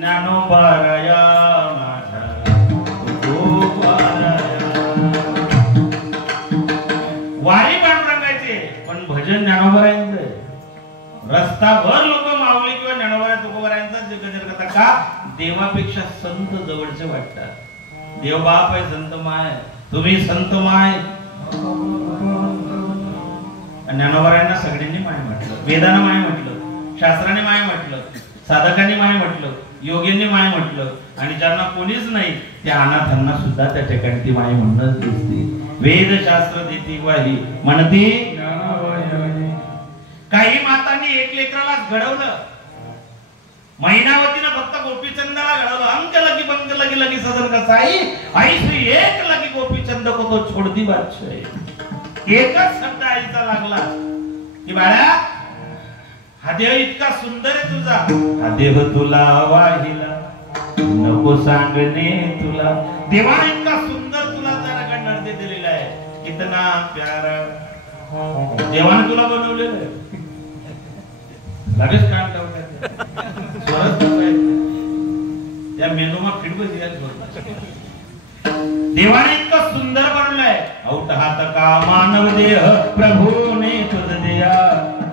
ज्ञानोबाराया माझा वारी पांडुरंगायचे पण भजन ज्ञानोबारायांचं. रस्ताभर लोक माऊली किंवा ज्ञानोबा तुकोबारायांचा गजर करतात का? देवापेक्षा संत जवळचे वाटतात. देव बाप आहे, संत माय, तुम्ही संत माय. ज्ञानोबारायांना सगळ्यांनी माय म्हटलं, वेदानं माय म्हटलं, शास्त्राने माय म्हटलं, साधकांनी माय म्हटलं, योगींनी माय म्हटलं, आणि ज्यांना कोणीच नाही त्या अनाथांना सुद्धा त्या ठिकाणी ती माय म्हणूनच दिसते. वेद शास्त्र देती वाही म्हणती. काही मातांनी एक लेकराला घडवलं, महिनावतीनं फक्त गोपीचंदाला घडवलं. अंक लगी बंक लगी लगी सदन कसाई आई श्री एक लगी गोपीचंद को तो छोडती बादशाही. एकच शब्द आईचा लागला की बाळा हा देव इतका सुंदर आहे तुझा, हा देव तुला वाहिला नको सांगणे तुला. देवाने इतका सुंदर तुला जरा नर्दे दिलेला आहे, कितना प्यारा देवाने तुला बनवलेलं आहे. लगेच काम ठेवतात त्या मेंदूमा फिडबस देवाने इतकं सुंदर बनवलंय. औट हात का मानव देह प्रभूने तुझ दिया,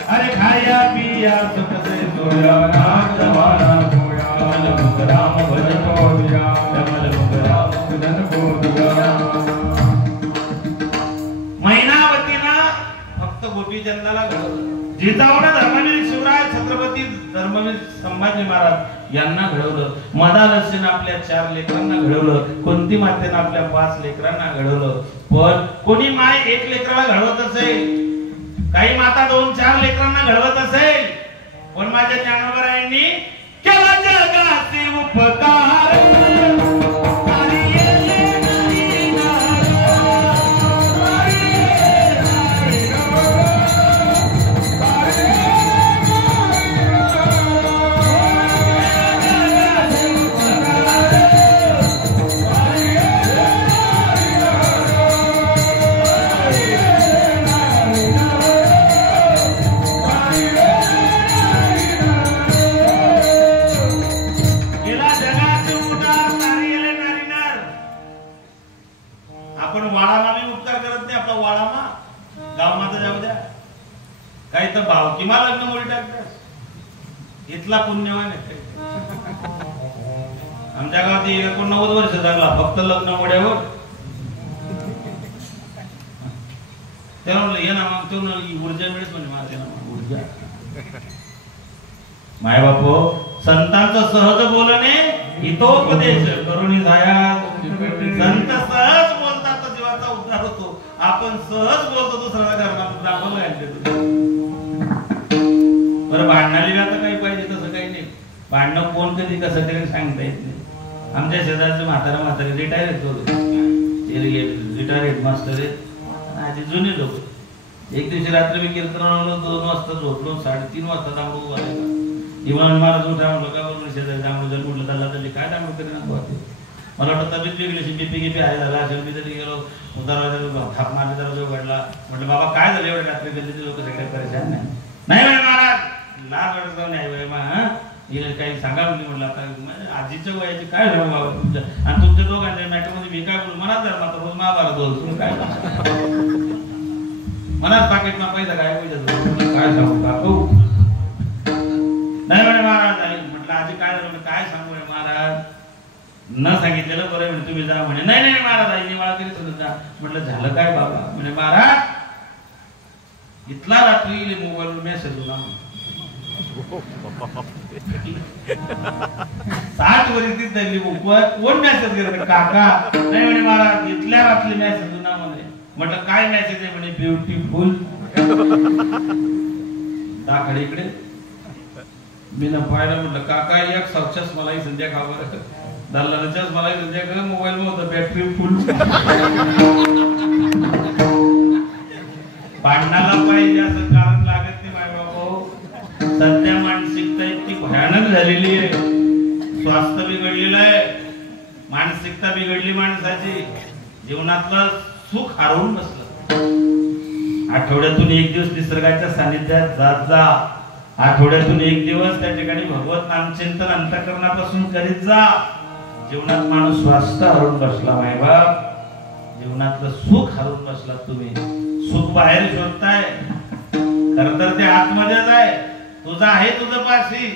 अरे खाया पिया सुख से सोया नाथ वाला सोया. कमल मुख राम भजन को दिया, कमल मुख राम भजन को दिया. महिनावतीना फक्त गोपीचंदाला घडवलं. जिजाऊने धर्मवीर शिवराय छत्रपती धर्मवीर संभाजी महाराज यांना घडवलं. मदालसेनं आपल्या 4 लेकरांना घडवलं. कोणती मातेनं आपल्या 5 लेकरांना घडवलं. पण कोणी माय 1 लेकराला घडवत असेल, काही माता 2-4 लेकरांना घडवत असेल, पण माझ्या ज्ञानोबारायांनी केला जगाचे उपकार. काही तर भाव किंवा लग्न मोडी टाकतात. इथला पुण्यवान आहे. आमच्या गावात 89 वर्ष झाला फक्त लग्न मोड्यावर. त्याला म्हणलं ये ना मग तो ऊर्जा मिळत म्हणजे माझे ना ऊर्जा. माय बापो संतांचं सहज बोलणे हितोपदेश करुणी जाया. संत सहज बोलतात जीवाचा उद्धार होतो. आपण सहज बोलतो दुसऱ्याला घरात दाखवलं आहे. बरं भांडणाली आता काही पाहिजे तसं काही नाही. भांडणं कोण कधी कसं तरी सांगता येत नाही. आमच्या शेजारचे म्हातारे रिटायर आहेत, रिटायर हेडमास्टर आहेत, आधी जुने लोक. एक दिवशी रात्री मी कीर्तनाला 2 वाजता झोपलो, 3:30 वाजता दांगडू वाजायचा. इमान महाराज उठा म्हणलं का बरोबर शेजारी दांगडू जर म्हटलं त्याला तरी काय दांगडू करीना. मला वाटतं तब्येत वेगळी अशी बीपी आहे झाला असेल. मी तरी गेलो दरवाजा थाप मारले, दरवाजा उघडला. म्हटलं बाबा काय झालं एवढ्या रात्री गल्लीचे लोक सगळे परेशान नाही. नाही महाराज लाज वाटत जाऊ नाही काही सांगा म्हणजे. म्हटलं आता आजीच्या वयाची काय झालं बाबा तुमच्या आणि तुमच्या दोघांच्या नाट्यामध्ये मी काय बोलू. मनात धर मात्र रोज महाभारत बोल. तुम्ही काय मनात पाकिट ना पैसा काय पाहिजे काय सांगू काकू. नाही म्हणे महाराज आहे. म्हटलं आजी काय झालं. काय सांगू रे महाराज. न सांगितलेलं बरं म्हणजे तुम्ही जा म्हणे. नाही नाही महाराज आई निवाळा करीत होत जा. म्हटलं झालं काय बाबा. म्हणजे महाराज इथला रात्री मोबाईल मेसेज होता. 60 वर्षी धरली कोण मेसेज केलं काका. नाही म्हणे महाराज इथल्या रात्री मेसेज होता म्हणे. म्हटलं काय मेसेज आहे म्हणे. ब्युटिफुल. दाखड इकडे मी ना पाहिलं. म्हटलं काका एक सक्सेस मलाही संध्या खावर दल्लाच्याच मलाही संध्या मोबाईल मध्ये बॅटरी फुल. भांडणाला पाहिजे असं कारण लागत नाही माय बाबा. सध्या मानसिकता इतकी भयानक झालेली आहे. स्वास्थ्य बिघडलेलं आहे, मानसिकता बिघडली माणसाची. जीवनातलं सुख हरवून बसलं. आठवड्यातून 1 दिवस निसर्गाच्या सानिध्यात जात जा. आठवड्यातून एक दिवस त्या ठिकाणी भगवत नामचिंतन अंतःकरणापासून करीत जा. जीवनात माणूस स्वास्थ हरून बसला मायबाप, जीवनातलं सुख हरून बसला. तुम्ही सुख बाहेर शोधताय, खर तर ते आतमध्येच आहे. तुझं आहे तुझं पाशी,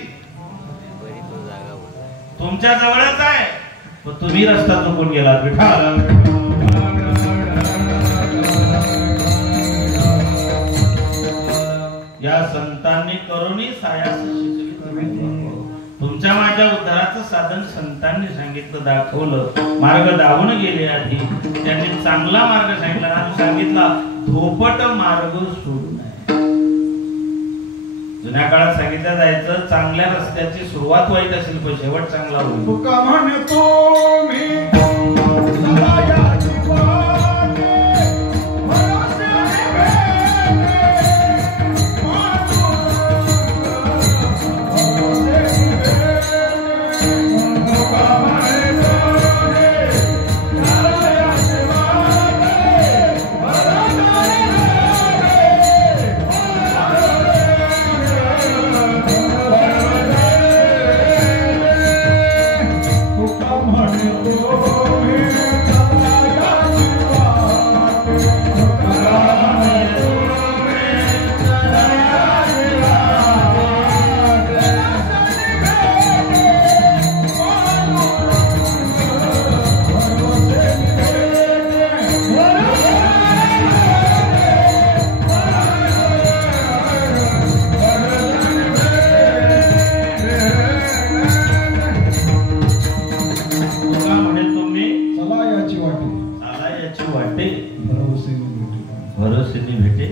तुमच्या जवळच आहे, पण तुम्ही रस्ता चुकून गेलात. विठ्ठल या संतांनी करुणी सायास शिकविले. तुमच्या माझ्या उद्धाराचं साधन संतांनी सांगितलं, दाखवलं, मार्ग दावून गेले. आधी त्यांनी चांगला मार्ग सांगितला आणि सांगितला धोपट मार्ग सोडू नये. जुन्या काळात सांगितलं जायचं चांगल्या रस्त्याची सुरुवात वाईट असेल पण शेवट चांगला होईल. तुका म्हणतो मी भरोसेने भेटे.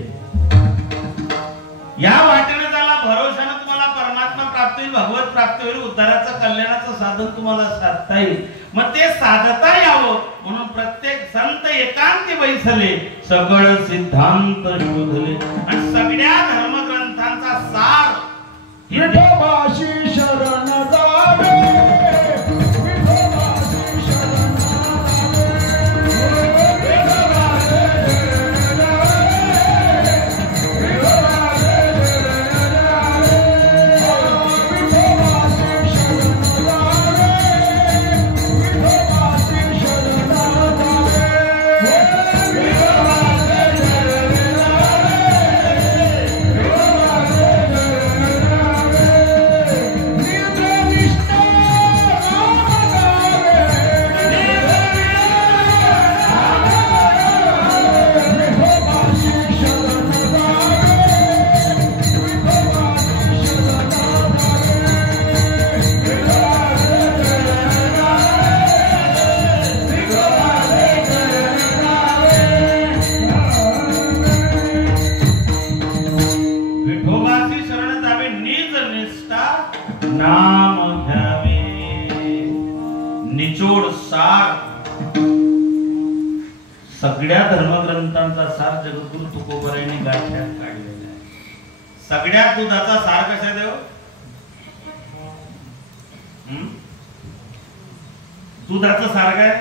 या वाटेने झाला भरोशाने तुम्हाला परमात्मा प्राप्त होईल, भगवत प्राप्त होईल, उद्धाराचं कल्याणाचं साधन तुम्हाला साधता येईल. मग ते साधता यावं म्हणून प्रत्येक संत एकांती बैसले, सगळं सिद्धांत शोधले आणि सगळ्या धर्मग्रंथांचा सार विठोबाशी शरण जावे. सगळ्या धर्मग्रंथांचा सार जगद्गुरु तुकोबरायांनी गाठ्यात काढलेला आहे. सगळ्यात दुधाचा सार कसा देव? दुधाचं सार काय?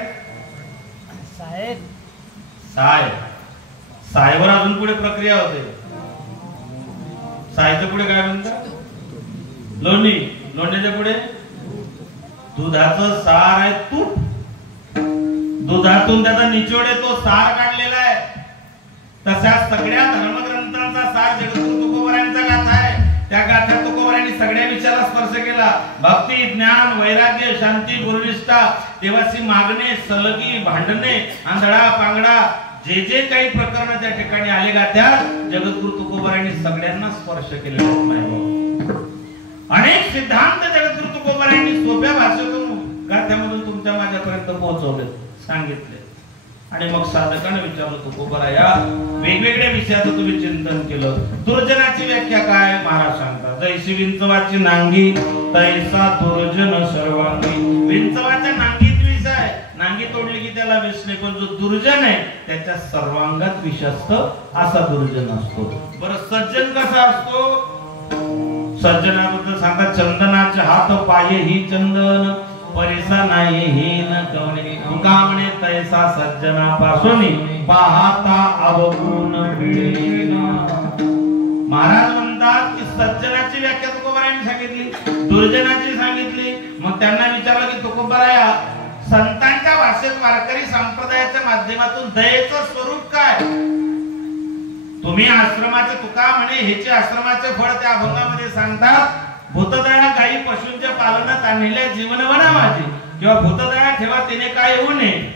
साहेब साय. सायवर अजून पुढे प्रक्रिया होते. सायच्या पुढे काय म्हणतात? लोणी. लोणीच्या पुढे दुधाचं सार आहे तूप. दुधातून त्याचा निचोड येतो, सार काढलेला आहे. तशा सगळ्या धर्मग्रंथांचा सार जगद्गुरु तुकोबरायांचा गाथा आहे. त्या गाथ्यात तुकोबरायांनी सगळ्या विषयाला स्पर्श केला. भक्ती, ज्ञान, वैराग्य, शांती, गुरुनिष्ठा, देवाची मागणे, सलगी, भांडणे, आंधळा पांगडा, जे जे काही प्रकरण त्या ठिकाणी आले गाथ्यात जगद्गुरु तुकोबरायांनी सगळ्यांना स्पर्श केलेला आहे. अनेक सिद्धांत जगद्गुरु तुकोबरायांनी सोप्या भाषेतून गाथ्यामधून तुमच्या माझ्यापर्यंत पोहोचवले, सांगितले. आणि मग साधकाने विचारलं तुकोबरा या वेगवेगळ्या विषयाचं तुम्ही चिंतन केलं. दुर्जनाची व्याख्या काय? महाराज सांगतात जैसी विंचवाची नांगी तैसा दुर्जन सर्वांगी. विंचवाच्या नांगीत विष आहे, नांगी तोडली की त्याला विष नाही, पण जो दुर्जन आहे त्याच्या सर्वांगात विष असतं, असा दुर्जन असतो. बरं सज्जन कसा असतो? सज्जनाबद्दल सांगतात चंदनाचे हात पाये ही चंदन परिसा नाही हीन कवणे. तुका म्हणे तैसा सज्जनापासून पाहता अवगुण मिळेना. महाराज म्हणतात की सज्जनाची व्याख्या तुकोबारायांनी सांगितली, दुर्जनाची सांगितली. मग त्यांना विचारलं की तुकोबाराया, संतांच्या भाषेत वारकरी संप्रदायाच्या माध्यमातून दयेचं स्वरूप काय? तुम्ही आश्रमाचे तुका म्हणे हेचे आश्रमाचे फळ त्या अभंगामध्ये सांगतात. भूतदया गायी पशूंच्या पालनात आणलेल्या जीवनवना माझी, किंवा भूतदया ठेवा तिने काय येऊ नये.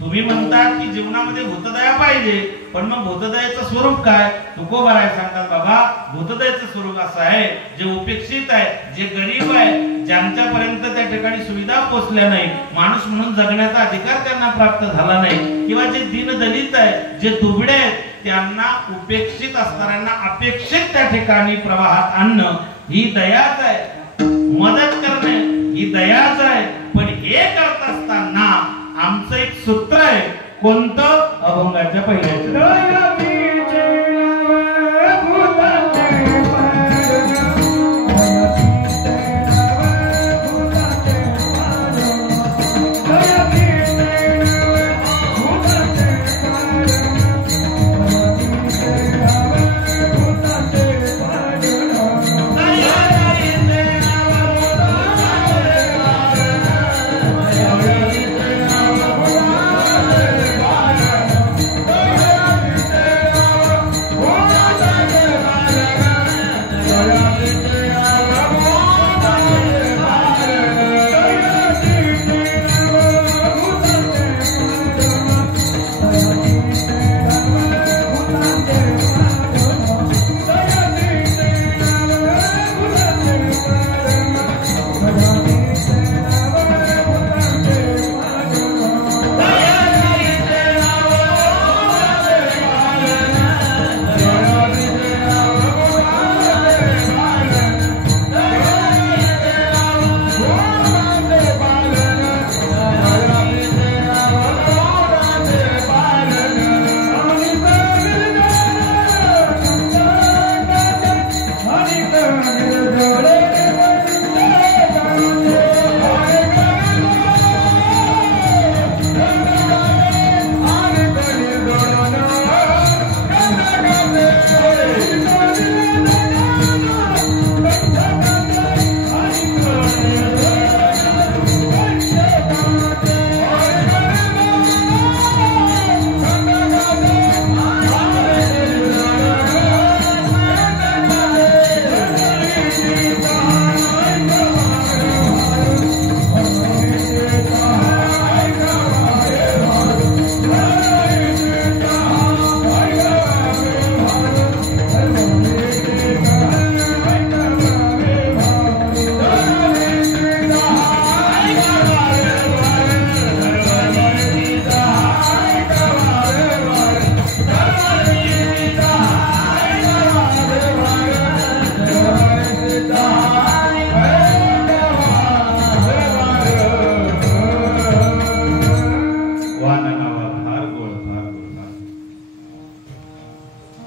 तुम्ही म्हणतात की जीवनामध्ये भूतदया पाहिजे, पण मग भूतदयाचं स्वरूप काय? तुकोबाराय सांगतात बाबा, भूतदयाचं स्वरूप असं आहे, जे उपेक्षित आहे, जे गरीब आहे, ज्यांच्यापर्यंत त्या ठिकाणी सुविधा पोहोचल्या नाही, माणूस म्हणून जगण्याचा अधिकार त्यांना प्राप्त झाला नाही, किंवा जे दीनदलित आहे, जे दुबळे आहेत, त्यांना उपेक्षित असणाऱ्यांना अपेक्षित त्या ठिकाणी प्रवाहात आणणं ही दयाच आहे. मदत करणे ही दयाच आहे. पण हे करत असताना आमचं एक सूत्र आहे. कोणतं? अभंगाच्या पहिल्याचं.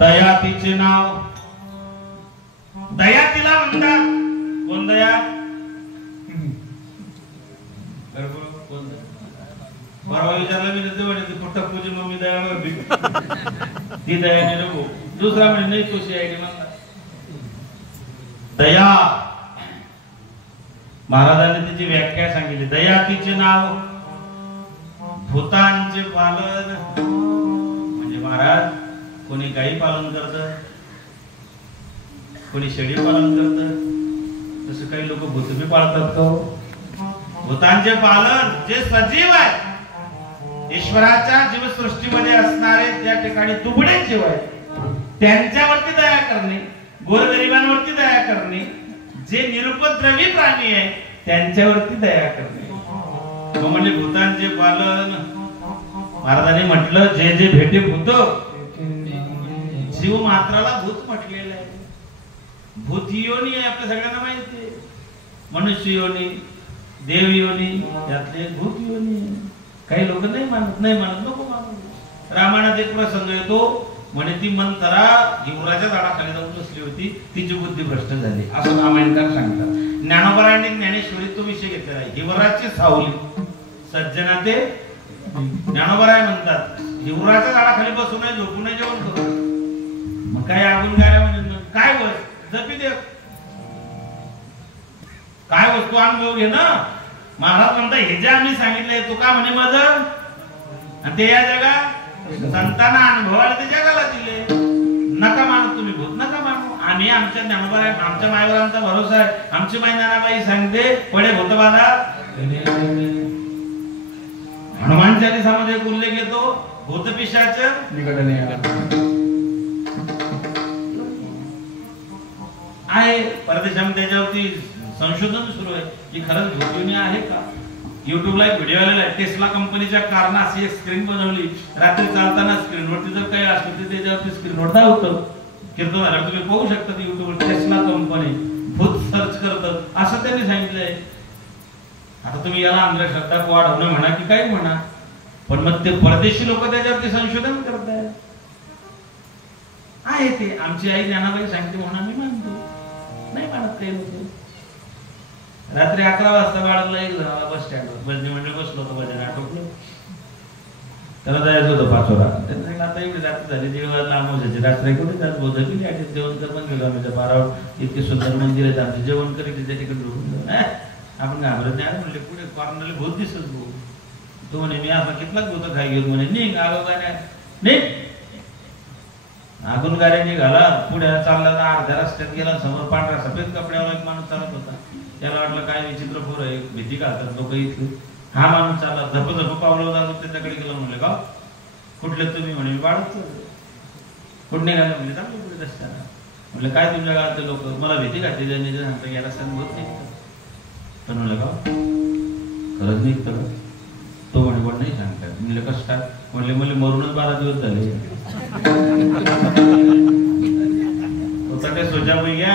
दयातीचे नाव, दया तिला म्हणतात. कोण दया? परवा विचारला मी त्याचे म्हणे फक्त पूजी मम्मी दयावर ती दयाने नको. दुसरा म्हणे नाही तुझी आहे म्हणतात. दया महाराजांनी तिची व्याख्या सांगितली. दयातीचे नाव, भूतांचे पालन. म्हणजे महाराज कोणी गाई पालन करत, कोणी शेळी पालन करत, तसं काही लोक भूत बी पाळतात का? भूतांचे पालन जे सजीव आहे, ईश्वराच्या जीवसृष्टीमध्ये असणारे त्या ठिकाणी दुबळे जीव आहेत, त्यांच्यावरती दया करणे, गोरगरिबांवरती दया करणे, जे निरुपद्रवी प्राणी आहे त्यांच्यावरती दया करणे. म्हणजे भूतांचे पालन. महाराजांनी म्हटलं जे जे भेटे भूत, जीव मात्राला भूत म्हटलेलं आहे. भूत योनी आहे आपल्या सगळ्यांना माहिती आहे. मनुष्य योनी, देव योनी, त्यातले भूत योनी. काही लोक नाही मानत, नको मानू. रामायणात एक प्रसंग येतो, म्हणे ती मंथरा हिवराच्या झाडाखाली जाऊन बसली होती, तिची बुद्धी भ्रष्ट झाली असं रामायणकार सांगतात. ज्ञानोबारायांनी ज्ञानेश्वरीत तो विषय घेतलेला आहे. हिवराची सावली सज्जना ते ज्ञानोबाराय म्हणतात, हिवराच्या झाडाखाली बसू नये, झोपू नये, जेवण करू. मग काय आगून गायला म्हणजे काय बस जपी दे काय वस्तू अनुभव घे ना. महाराज म्हणता हे जे आम्ही सांगितलंय तू का म्हणे माझ आणि ते या जगा संतांना अनुभवाला ते जगाला दिले. नका मानू तुम्ही भूत नका मानू. आम्ही आमच्या ज्ञानोबा आमच्या मायवरांचा भरोसा आहे. आमची माई ज्ञानाबाई सांगते पडे भूत बाधा. हनुमान चालीसामध्ये एक उल्लेख येतो भूत पिशाच निकट नाही आहे. परदेशामध्ये त्याच्यावरती संशोधन सुरू आहे की खरंच भूतयुनी आहे का. युट्यूबला एक व्हिडिओ आलेला आहे. टेस्ला कंपनीच्या कारनं अशी एक स्क्रीन बनवली. रात्री चालताना स्क्रीनवरती जर काही असलं तर त्याच्यावरती स्क्रीनवर दाखवतं. कीर्तन झालं तुम्ही पाहू शकता युट्यूबवर टेस्ला कंपनी भूत सर्च करतात असं त्यांनी सांगितलंय. आता तुम्ही याला अंधश्रद्धा वाढवणं म्हणा की काही म्हणा पण मग ते परदेशी लोक त्याच्यावरती संशोधन करतायत. आहे ते आमची आई ज्ञानाबाई सांगते म्हणून आम्ही मानतो. नाही मानत काही लोक. रात्री 11 वाजता बाळाला एक जणाला बस स्टँडवर भजनी म्हणजे बसलो होतो. भजन आटोपलं त्याला जायचं होतं 5 वाजता. त्यांनी सांगितलं आता एवढी रात्री झाली 1:30 वाजता आमोशाची रात्री कुठे जात बोध की जेवण कर पण गेलो आम्ही. 12 इतके सुंदर मंदिर आहेत आमचे. जेवण करीत त्या ठिकाणी रोखून आपण घाबरत नाही. म्हणले पुढे कॉर्नरला भूत दिसत भाऊ. तो म्हणे मी आता कितलाच भूत खाई घेऊन म्हणे निघ आलो काय नाही आगून गाड्याने घाला. पुढे चालला ना अर्ध्या रस्त्यात गेला. समोर पांढरा सफेद कपड्यावर एक माणूस चालत होता. त्याला वाटलं काय विचित्र पोर आहे भीती घालतात लोक इथले. हा माणूस चालला झप पावलं जातो त्याच्याकडे गेलो. म्हणले का कुठले तुम्ही म्हणे मी बाळच कुठे निघाले म्हणजे चांगलं पुढे रस्त्याला. म्हणलं काय तुमच्या गावातले लोक मला भीती घातली त्यांनी सांगता याला सण होत निघतं. तर म्हणलं का खरंच निघतं का. तो म्हणे पण नाही सांगतात. म्हणले कसं काय. म्हणले मला मरूनच 12 दिवस झाले. होता काय सोचा भैया.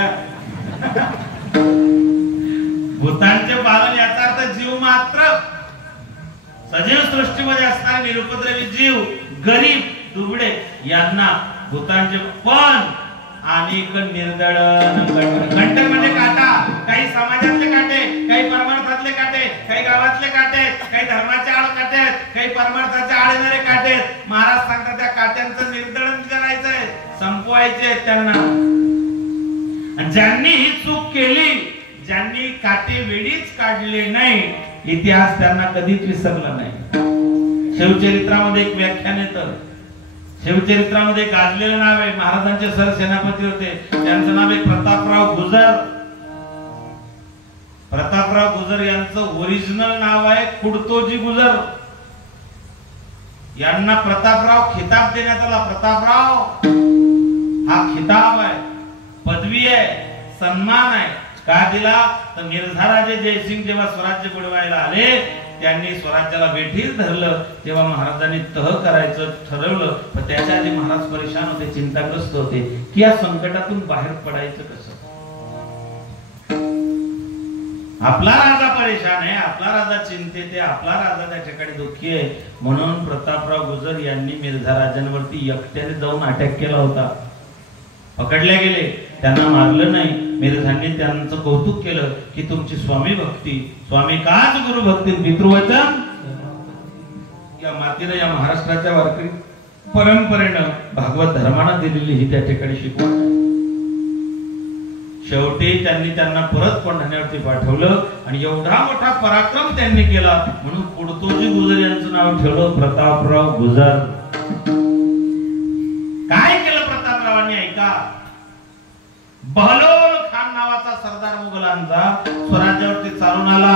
भूतांचे पालन याचा अर्थ जीव मात्र सजीव सृष्टीमध्ये असणारे निरुपद्रवी जीव गरीब दुबळे यांना भूतांचे पण अनेक निर्दळन घंटक म्हणजे काटा. काही समाजातले काटे काही परमार्थातले काटे काही गावातले काटे काही धर्माचे आळ काटे काही परमार्थाचे आळ येणारे काटे. महाराज सांगतात त्या काट्यांचं निर्दळन करायचंय संपवायचे त्यांना. ज्यांनी ही चूक केली ज्यांनी काटे वेळीच काढले नाही इतिहास त्यांना कधीच विसरला नाही. शिवचरित्रामध्ये एक व्याख्यान येतं. शिवचरित्रामध्ये गाजलेलं नाव आहे. महाराजांचे सरसेनापती होते त्यांचं नाव आहे प्रतापराव गुजर. प्रतापराव गुजर यांचं ओरिजिनल नाव आहे कुडतोजी गुजर. यांना प्रतापराव खिताब देण्यात आला. प्रतापराव हा खिताब आहे पदवी आहे सन्मान आहे. का दिला तर मिर्झा राजे जयसिंग जेव्हा स्वराज्य बुडवायला आले त्यांनी स्वराज्याला वेठीस धरलं तेव्हा महाराजांनी तह करायचं ठरवलं. पण त्याच्या आधी महाराज परेशान होते चिंताग्रस्त होते की या संकटातून बाहेर पडायचं कसं. आपला राजा परेशान आहे आपला राजा चिंतेत आहे आपला राजा त्या ठिकाणी दुःखी आहे. म्हणून प्रतापराव गुजर यांनी मिर्झा राजांवरती एकट्याने जाऊन अटॅक केला होता. पकडले गेले त्यांना मारलं नाही. मिर्झांनी त्यांचं कौतुक केलं की तुमची स्वामी भक्ती स्वामी काच गुरु भक्ती पितृवचन या मातीने या महाराष्ट्राच्या वारकरी परंपरेनं भागवत धर्मानं दिलेली ही त्या ठिकाणी शिकवण. शेवटी त्यांनी त्यांना परत कोंढाण्यावरती पाठवलं आणि एवढा मोठा पराक्रम त्यांनी केला म्हणून कुडतोजी गुजर यांचं नाव ठेवलं प्रतापराव गुजर. काय केलं प्रतापरावांनी ऐका. बहलोल खान नावाचा सरदार मुघलांचा स्वराज्यावरती चालून आला.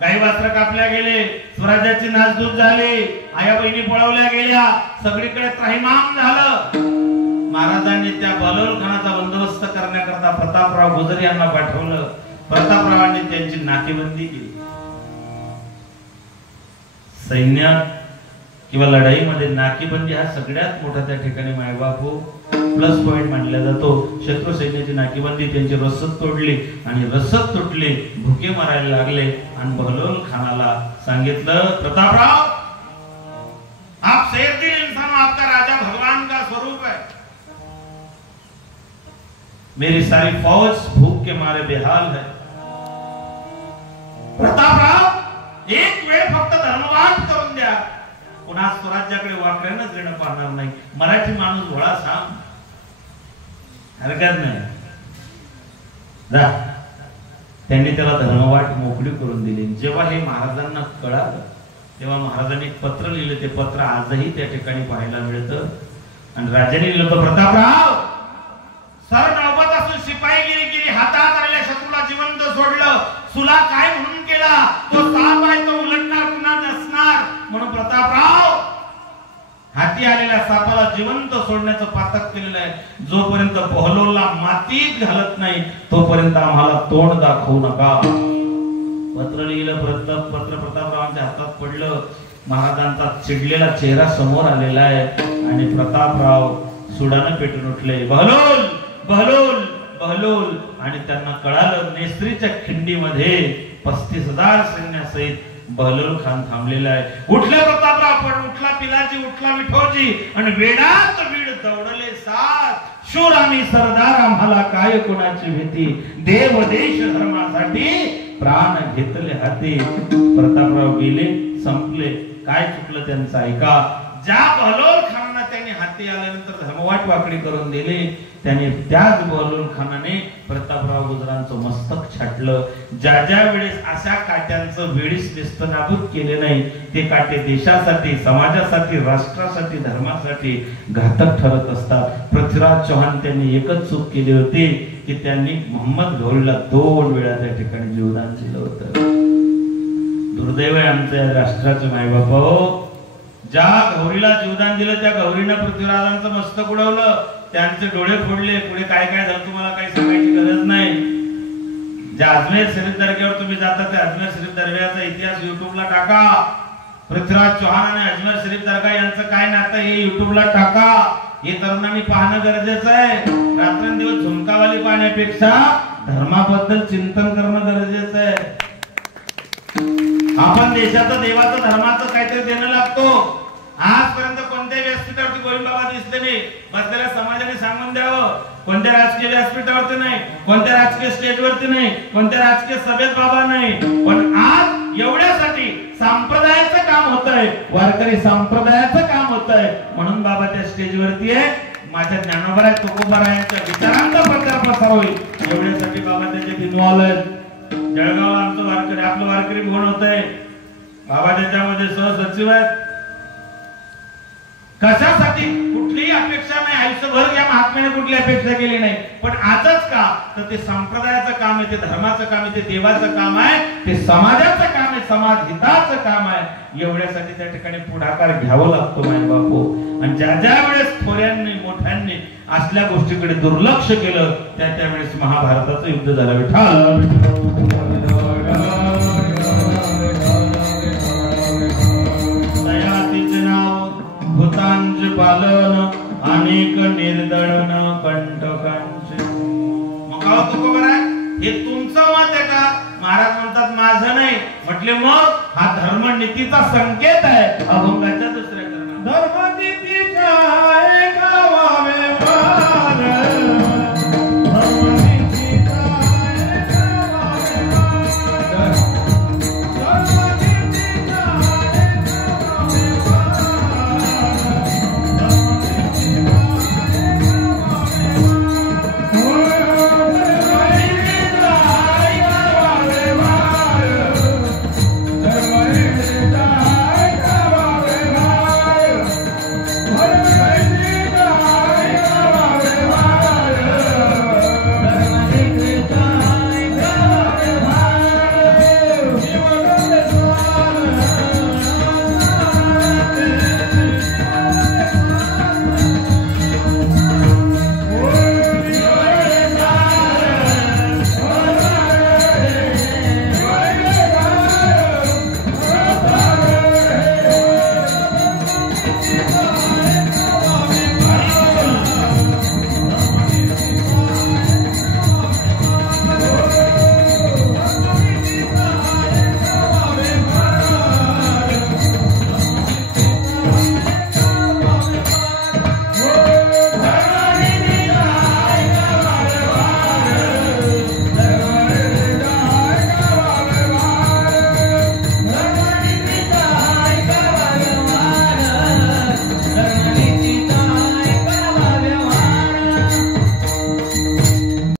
गाई वासर कापल्या गेले स्वराज्याची नासधूस झाली. आया बहिणी पळवल्या गेल्या सगळीकडे त्राहिमाम झालं. महाराजांनी त्या बहलोल खानाचा बंदोबस्त करण्याकरता प्रतापराव गुजर यांना पाठवलं. प्रतापरावांनी त्यांची नाकेबंदी केली. सैन्यात किंवा लढाईमध्ये नाकेबंदी हा सगळ्यात मोठा त्या ठिकाणी मायबापू प्लस पॉइंट मानला जातो. शत्रू सैन्याची नाकेबंदी त्यांची रसद तोडली आणि रसद तुटली भुके मारायला लागले आणि बहलोल खानाला सांगितलं प्रतापराव आप शेर दिल इंसान आपका राजा भगवान का स्वरूप है. मेरी सारी फौज भूख के मारे बेहाल है. प्रतापराव एक वेळ फक्त धर्मवाद करून द्या पुन्हा स्वराज्याकडे वाकड्यानं देणं पाहणार नाही. मराठी माणूस भोळा सांग हरकत नाही. जा. त्यांनी त्याला धर्मवाट मोकळी करून दिली. जेव्हा हे महाराजांना कळालं तेव्हा महाराजांनी एक पत्र लिहिलं. ते पत्र आजही त्या ठिकाणी पाहायला मिळतं. आणि राजाने लिहिलं होतं, प्रतापराव, सर नौबत असून शिपाईगिरी केली, हातात आलेल्या शत्रूला जिवंत सोडलं, सुला काय म्हणून केला, तो साप आहे तो उलटणार पुन्हा नसणार, म्हणून प्रतापराव हाती आलेल्या सापाला जिवंत सोडण्याचं पातक केलेलं आहे. जोपर्यंत बहलोलला मातीत घालत नाही तोपर्यंत आम्हाला तोंड दाखवू नका. पत्र लिहिलं. पत्र प्रतापरावांच्या हातात पडलं. महाराजांचा चिडलेला चेहरा समोर आलेला आहे आणि प्रतापराव सुडानं पेटून उठले. बहलोल बहलोल बहलोल. आणि त्यांना कळालं नेसरीच्या खिंडीमध्ये 35,000 सैन्यासहित बहलोल खान थांबलेला आहे. उठले प्रतापराव, पण उठला पिलाजी, उठला विठोजी आणि वेडात वीड दौडले साथ. शूर आम्ही सरदार, आम्हाला काय कोणाची भीती, देव देश धर्मासाठी प्राण घेतले हाती. प्रतापराव गेले, संपले. काय चुकलं त्यांचं ऐका. ज्या बहलोल खानांना त्यांनी हाती आल्यानंतर धर्मवाट वाकडी करून दिली, त्याने त्याच बहलोल खानाने प्रतापराव गुजरांचं मस्तक छाटलं. ज्या ज्या वेळेस अशा काट्यांचं वेळीच नेस्तनाबूत केले नाही, ते काटे देशासाठी, समाजासाठी, राष्ट्रासाठी, धर्मासाठी घातक ठरत असतात. पृथ्वीराज चव्हाण त्यांनी एकच चूक केली होती की त्यांनी मोहम्मद घोरीला 2 वेळा त्या ठिकाणी जीवदान दिलं होतं. दुर्दैव आहे आमच्या राष्ट्राचे मायबाप हो. ज्या गौरीला जीवदान दिलं त्या गौरीनं पृथ्वीराजांचं मस्तक उडवलं, त्यांचे डोळे फोडले. पुढे काय काय झालं तुम्हाला काही सांगायची गरज नाही. ज्या अजमेर शरीफ दर्ग्यावर तुम्ही जाता त्या अजमेर शरीफ दर्ग्याचा इतिहास युट्यूबला टाका. पृथ्वीराज चव्हाण आणि अजमेर शरीफ दर्गा यांचं काय नातं हे युट्यूबला टाका. हे तरुणांनी पाहणं गरजेचं आहे. रात्रंदिवस झुमकावाली पाहण्यापेक्षा धर्माबद्दल चिंतन करणं गरजेचं आहे. आपण देशाचं, देवाचं, धर्माचं काहीतरी देणं लागतो. आजपर्यंत कोणत्याही व्यासपीठावरती गोविंद बाबा दिसले नाही. बसलेल्या समाजाने सांगून द्यावं. कोणत्या राजकीय व्यासपीठावरती नाही, कोणत्या राजकीय स्टेजवरती नाही, कोणत्या राजकीय सभेत बाबा नाही. पण आज एवढ्यासाठी संप्रदायाचं काम होतंय, वारकरी संप्रदायाचं काम होतंय, म्हणून बाबा त्या स्टेजवरती आहे. माझ्या ज्ञानोबा तुकोबारायांच्या विचारांचा प्रचार प्रसार होईल एवढ्यासाठी बाबा त्याच्यात इन्व्हॉल्व आहेत. जळगावला आमचं वारकरी, आपलं वारकरी भवन होतंय, बाबा त्याच्यामध्ये सहसचिव आहेत. कशासाठी? कुठलीही अपेक्षा नाही. आयुष्यभर या महात्म्याने कुठली अपेक्षा केली नाही. पण आजच का तर ते संप्रदायाचं काम आहे, ते धर्माचं काम आहे, ते देवाचं काम आहे, ते समाजाचं काम आहे, समाज हिताचं काम आहे. एवढ्यासाठी त्या ठिकाणी पुढाकार घ्यावं लागतो माय बापू. आणि ज्या ज्या वेळेस थोड्यांनी मोठ्यांनी असल्या गोष्टीकडे दुर्लक्ष केलं त्या त्यावेळेस महाभारताचं युद्ध झालं. विठ्ठल भूतांचे पालन, अनेक निर्दळन कंटकांचे. मग काय होतं खबर आहे? हे तुमचं मत आहे का? महाराज म्हणतात माझं नाही. म्हटले मग हा धर्मनीतीचा संकेत आहे, अभंगाच्या